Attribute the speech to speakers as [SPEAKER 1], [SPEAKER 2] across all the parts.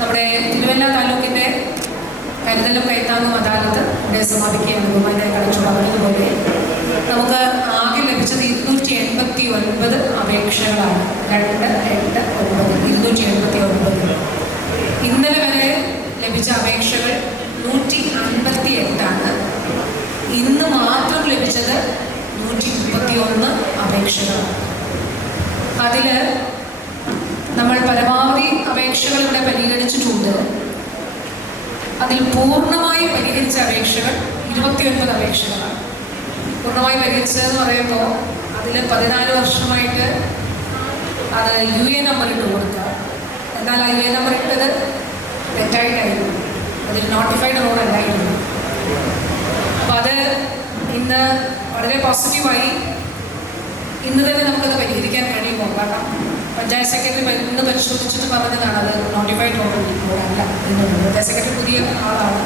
[SPEAKER 1] നമ്മുടെ തിരുവല്ല താലൂക്കിന്റെ കരുതലും കൈത്താങ്ങും അദാലത്ത് ഇവിടെ സമാപിക്കുകയാണ്. ബഹുമാനായ കളക്ടർ പറഞ്ഞതുപോലെ നമുക്ക് ആകെ ലഭിച്ചത് ഇരുന്നൂറ്റി എൺപത്തി ഒൻപത് അപേക്ഷകളാണ്. രണ്ട് എട്ട് ഒൻപത്. ഇരുന്നൂറ്റി എൺപത്തി ഒൻപത് ഇന്നലെ വരെ ലഭിച്ച അപേക്ഷകൾ നൂറ്റി അൻപത്തി എട്ടാണ് ഇന്ന് മാത്രം ലഭിച്ചത് നൂറ്റി മുപ്പത്തി ഒന്ന് അപേക്ഷകളാണ്. അതിൽ നമ്മൾ പരമാവധി അപേക്ഷകൾ ഇവിടെ പരിഗണിച്ചിട്ടുണ്ട് അതിൽ പൂർണമായി പരിഹരിച്ച അപേക്ഷകൾ ഇരുപത്തിയൊൻപത് അപേക്ഷകളാണ്. പൂർണമായി പരിഹരിച്ചതെന്ന് പറയുമ്പോൾ അതിൽ പതിനാല് വർഷമായിട്ട് അത് യു എ നമ്പർ ഇട്ട് കൊടുക്കുക. എന്നാൽ ആ യു എ നമ്പർ ഇട്ടത് തെറ്റായിട്ടായിരുന്നു. അതിൽ നോട്ടിഫൈഡ് റോഡ് അല്ലായിരുന്നു. അപ്പോൾ അത് ഇന്ന് വളരെ പോസിറ്റീവായി ഇന്ന് തന്നെ നമുക്കത് പരിഹരിക്കാൻ കഴിയുമോ? കാരണം പഞ്ചായത്ത് സെക്രട്ടറി ഇന്ന് പരിശോധിച്ചിട്ട് പറഞ്ഞതാണ് അത് നോട്ടിഫൈഡ് ഓർഡർ അല്ല എന്നുള്ളത്. പഞ്ചായത്ത് സെക്രട്ടറി പുതിയ ആളാണ്.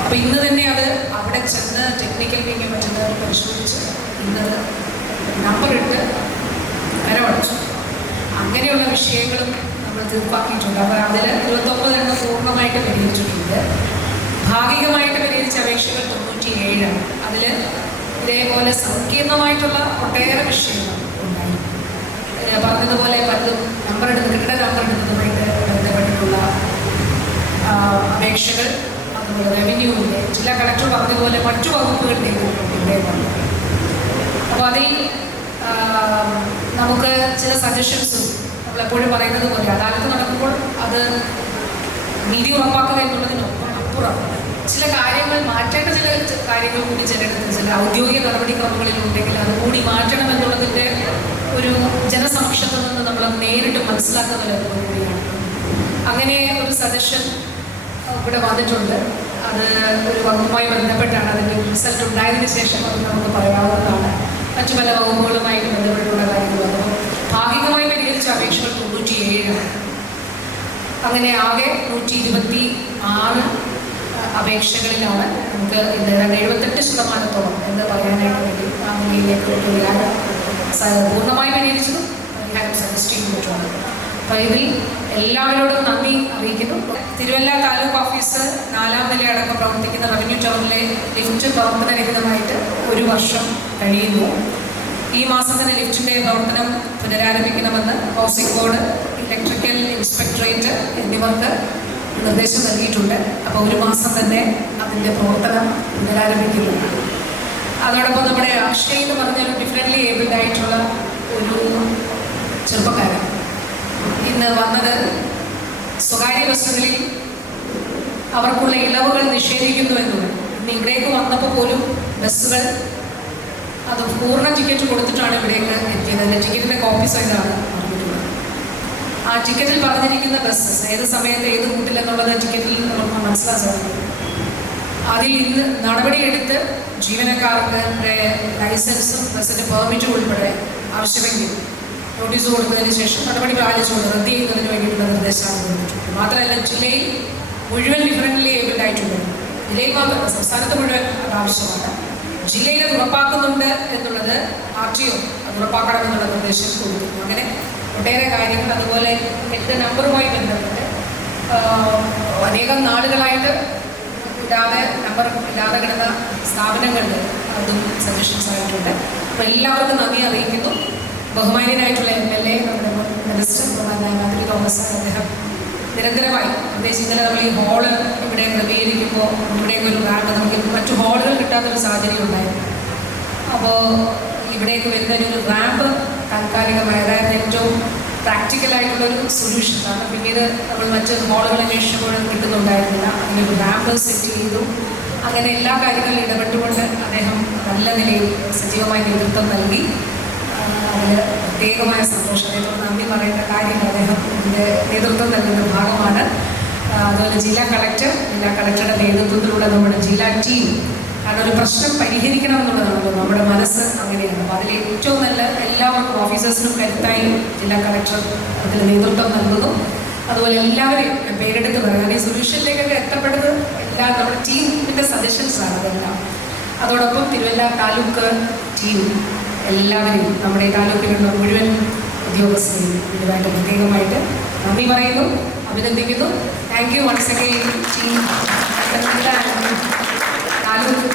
[SPEAKER 1] അപ്പോൾ ഇന്ന് തന്നെ അത് അവിടെ ചെന്ന് ടെക്നിക്കൽ വിങ്ങി പറ്റുന്നത് പരിശോധിച്ച് ഇന്ന് നമ്പർ ഇട്ട് കരമടച്ചു അങ്ങനെയുള്ള വിഷയങ്ങളും നമ്മൾ തീർപ്പാക്കിയിട്ടുണ്ട്. അപ്പോൾ അതിൽ ഇരുപത്തൊമ്പത് എണ്ണം പൂർണമായിട്ട് പരിഹരിച്ചിട്ടുണ്ട്. ഭാഗികമായിട്ട് പരിഹരിച്ച അപേക്ഷകൾ തൊണ്ണൂറ്റി ഏഴാണ് അതിൽ ഇതേപോലെ സങ്കീർണമായിട്ടുള്ള ഒട്ടേറെ വിഷയങ്ങൾ പറഞ്ഞതുപോലെ പലതും നമ്പർ എടുത്ത് കെട്ടിട നമ്പർ എടുക്കുന്നതുമായിട്ട് ബന്ധപ്പെട്ടിട്ടുള്ള അപേക്ഷകൾ അതുപോലെ റവന്യൂവിന്റെ ജില്ലാ കളക്ടർ പറഞ്ഞതുപോലെ മറ്റു വകുപ്പുകളിലേക്ക് അപ്പോൾ അതിൽ നമുക്ക് ചില സജഷൻസും നമ്മളെപ്പോഴും പറയുന്നത് പോലെ അദാലത്ത് നടക്കുമ്പോൾ അത് നീതി ഉറപ്പാക്കുക എന്നുള്ളതിനൊപ്പം അപ്പുറം ചില കാര്യങ്ങൾ മാറ്റേണ്ട ചില കാര്യങ്ങൾ കൂടി ചില ഔദ്യോഗിക നടപടിക്രമങ്ങളിൽ ഉണ്ടെങ്കിൽ അത് കൂടി മാറ്റണം എന്നുള്ളതിന്റെ ഒരു ജനസമക്ഷത്തിൽ നിന്ന് നമ്മൾ നേരിട്ട് മനസ്സിലാക്കുന്ന അങ്ങനെ ഒരു സജഷൻ ഇവിടെ വന്നിട്ടുണ്ട്. അത് ഒരു വകുപ്പുമായി ബന്ധപ്പെട്ടാണ് അതിന്റെ റിസൾട്ട് ഉണ്ടായതിനു ശേഷം അത് നമുക്ക് പറയാവുന്നതാണ്. മറ്റു പല വകുപ്പുകളുമായി ബന്ധപ്പെട്ടുള്ള കാര്യങ്ങൾ. അപ്പോൾ ഭാഗികമായി പരിഹരിച്ച അപേക്ഷകൾ തൊണ്ണൂറ്റി ഏഴാണ് അങ്ങനെ ആകെ നൂറ്റി ഇരുപത്തി ആറ് അപേക്ഷകളിലാണ് നമുക്ക് ഇന്ന് രണ്ട് എഴുപത്തെട്ട് ശതമാനത്തോളം എന്ന് പറയാനായിട്ട് വേണ്ടി ആ നിലയിലേക്ക് പൂർണമായി പരിഹരിച്ചതും പരിഹാരം സജസ്റ്റ് ചെയ്തിട്ടുള്ളത് അപ്പോൾ ഇതിൽ എല്ലാവരോടും നന്ദി അറിയിക്കുന്നു. തിരുവല്ല താലൂക്ക് ഓഫീസ് നാലാം നില അടക്കം പ്രവർത്തിക്കുന്ന റവന്യൂ ടൗണിലെ ലിഫ്റ്റ് പ്രവർത്തനരഹിതമായിട്ട് ഒരു വർഷം കഴിയുന്നു. ഈ മാസം തന്നെ ലിഫ്റ്റിന്റെ പ്രവർത്തനം പുനരാരംഭിക്കണമെന്ന് ഹൗസിംഗ് ബോർഡ് ഇലക്ട്രിക്കൽ ഇൻസ്പെക്ടറേറ്റ് എന്നിവർക്ക് നിർദ്ദേശം നൽകിയിട്ടുണ്ട്. അപ്പോൾ ഒരു മാസം തന്നെ അതിന്റെ പ്രവർത്തനം പുനരാരംഭിക്കുന്നു. അതോടൊപ്പം നമ്മുടെ അക്ഷയ് എന്ന് പറഞ്ഞൊരു ഡിഫറെന്റ്ലി ഏബിൾഡ് ആയിട്ടുള്ള ഒരു ചെറുപ്പക്കാരൻ ഇന്ന് വന്നത് സ്വകാര്യ ബസ്സുകളിൽ അവർക്കുള്ള ഇളവുകൾ നിഷേധിക്കുന്നു എന്നുള്ളത് ഇന്ന് ഇവിടേക്ക് വന്നപ്പോൾ പോലും ബസ്സുകൾ അത് പൂർണ ടിക്കറ്റ് കൊടുത്തിട്ടാണ് ഇവിടേക്ക് എത്തിയത്. എന്റെ ടിക്കറ്റിന്റെ കോപ്പി സഹിതമാണ് ആ ടിക്കറ്റിൽ പറഞ്ഞിരിക്കുന്ന ബസ് ഏത് സമയത്ത് ഏത് കൂട്ടിലെന്നുള്ളത് ടിക്കറ്റിൽ നമുക്ക് മനസ്സിലാക്കാൻ സാധിക്കും. അതിൽ ഇന്ന് നടപടിയെടുത്ത് ജീവനക്കാർക്ക് ലൈസൻസും ബസ്സിന്റെ പെർമിറ്റും ഉൾപ്പെടെ ആവശ്യമെങ്കിൽ നോട്ടീസ് കൊടുത്തതിന് ശേഷം നടപടി പാലിച്ചുകൊണ്ട് റദ്ദ് ചെയ്യുന്നതിന് വേണ്ടിയിട്ടുള്ള നിർദ്ദേശമാണ് കൊടുത്തിട്ടുള്ളത് മാത്രമല്ല ജില്ലയിൽ മുഴുവൻ ഡിഫറന്റ്ലി ഏബിൾഡ് ആയിട്ടുണ്ട് ജില്ലയിൽ മാത്രമല്ല സംസ്ഥാനത്ത് മുഴുവൻ ആവശ്യമാണ്. ജില്ലയിൽ അത് ഉറപ്പാക്കുന്നുണ്ട് എന്നുള്ളത് ആർ ടി ഒ അത് ഉറപ്പാക്കണമെന്നുള്ള നിർദ്ദേശം കൊടുത്തിട്ടുണ്ട്. അങ്ങനെ ഒട്ടേറെ കാര്യങ്ങൾ അതുപോലെ ഹെൽത്ത് നമ്പറുമായി ബന്ധപ്പെട്ട് അനേകം നാടുകളായിട്ട് ഇല്ലാതെ നമ്പർ ഇല്ലാതെ കിടന്ന സ്ഥാപനങ്ങളിൽ അതും സജഷൻസ് ആയിട്ടുണ്ട്. അപ്പോൾ എല്ലാവർക്കും നന്ദി അറിയിക്കുന്നു. ബഹുമാന്യനായിട്ടുള്ള എം എൽ എ നമ്മുടെ മിനിസ്റ്റർ പ്രധാനമന്ത്രി തോമസ് അദ്ദേഹം നിരന്തരമായി പ്രത്യേകിച്ച് നമ്മൾ ഈ ഹോൾ ഇവിടെ ക്രമീകരിക്കുമ്പോൾ ഇവിടെയൊക്കെ ഒരു കാരണം നമുക്ക് മറ്റു ഹോളുകൾ കിട്ടാത്തൊരു സാഹചര്യം ഉണ്ടായിരുന്നു. അപ്പോൾ ഇവിടേക്ക് വരുന്നതിന് ഒരു റാമ്പ് താൽക്കാലികമായി അതായത് ഏറ്റവും പ്രാക്ടിക്കലായിട്ടുള്ള ഒരു സൊല്യൂഷൻ കാരണം പിന്നീട് നമ്മൾ മറ്റ് ഹോളുകൾ അന്വേഷിച്ചപ്പോഴും കിട്ടുന്നുണ്ടായിരുന്നില്ല. അതിനൊരു റാമ്പ് സെറ്റ് ചെയ്തു. അങ്ങനെ എല്ലാ കാര്യങ്ങളിലും ഇടപെട്ടുകൊണ്ട് അദ്ദേഹം നല്ല നിലയിൽ സജീവമായി നേതൃത്വം നൽകി. അതിൽ പ്രത്യേകമായ സന്തോഷം. ഏറ്റവും നന്ദി പറയേണ്ട കാര്യം അദ്ദേഹം ഇതിന്റെ നേതൃത്വം നൽകുന്ന ഭാഗമാണ്. അതുപോലെ ജില്ലാ കളക്ടർ ജില്ലാ കളക്ടറുടെ നേതൃത്വത്തിലൂടെ നമ്മുടെ ജില്ലാ ടീം കാരണം ഒരു പ്രശ്നം പരിഹരിക്കണം എന്നുള്ളതാണല്ലോ നമ്മുടെ മനസ്സ് അങ്ങനെയാണ്. അപ്പോൾ അതിൽ ഏറ്റവും നല്ല എല്ലാവർക്കും ഓഫീസേഴ്സിനും കരുത്തായി ജില്ലാ കളക്ടർ അതിൽ നേതൃത്വം നൽകുന്നു. അതുപോലെ എല്ലാവരെയും പേരെടുത്ത് പറയാം. ഈ സൊല്യൂഷനിലേക്കൊക്കെ എത്തപ്പെടുന്നത് എല്ലാ നമ്മുടെ ടീമിന്റെ സജഷൻസാണ് അതെല്ലാം. അതോടൊപ്പം തിരുവല്ല താലൂക്ക് ടീം എല്ലാവരും നമ്മുടെ താലൂക്കിലുള്ള മുഴുവൻ ഉദ്യോഗസ്ഥരെയും ഇതുമായിട്ട് പ്രത്യേകമായിട്ട് നന്ദി പറയുന്നു അഭിനന്ദിക്കുന്നു. Thank you once again taluk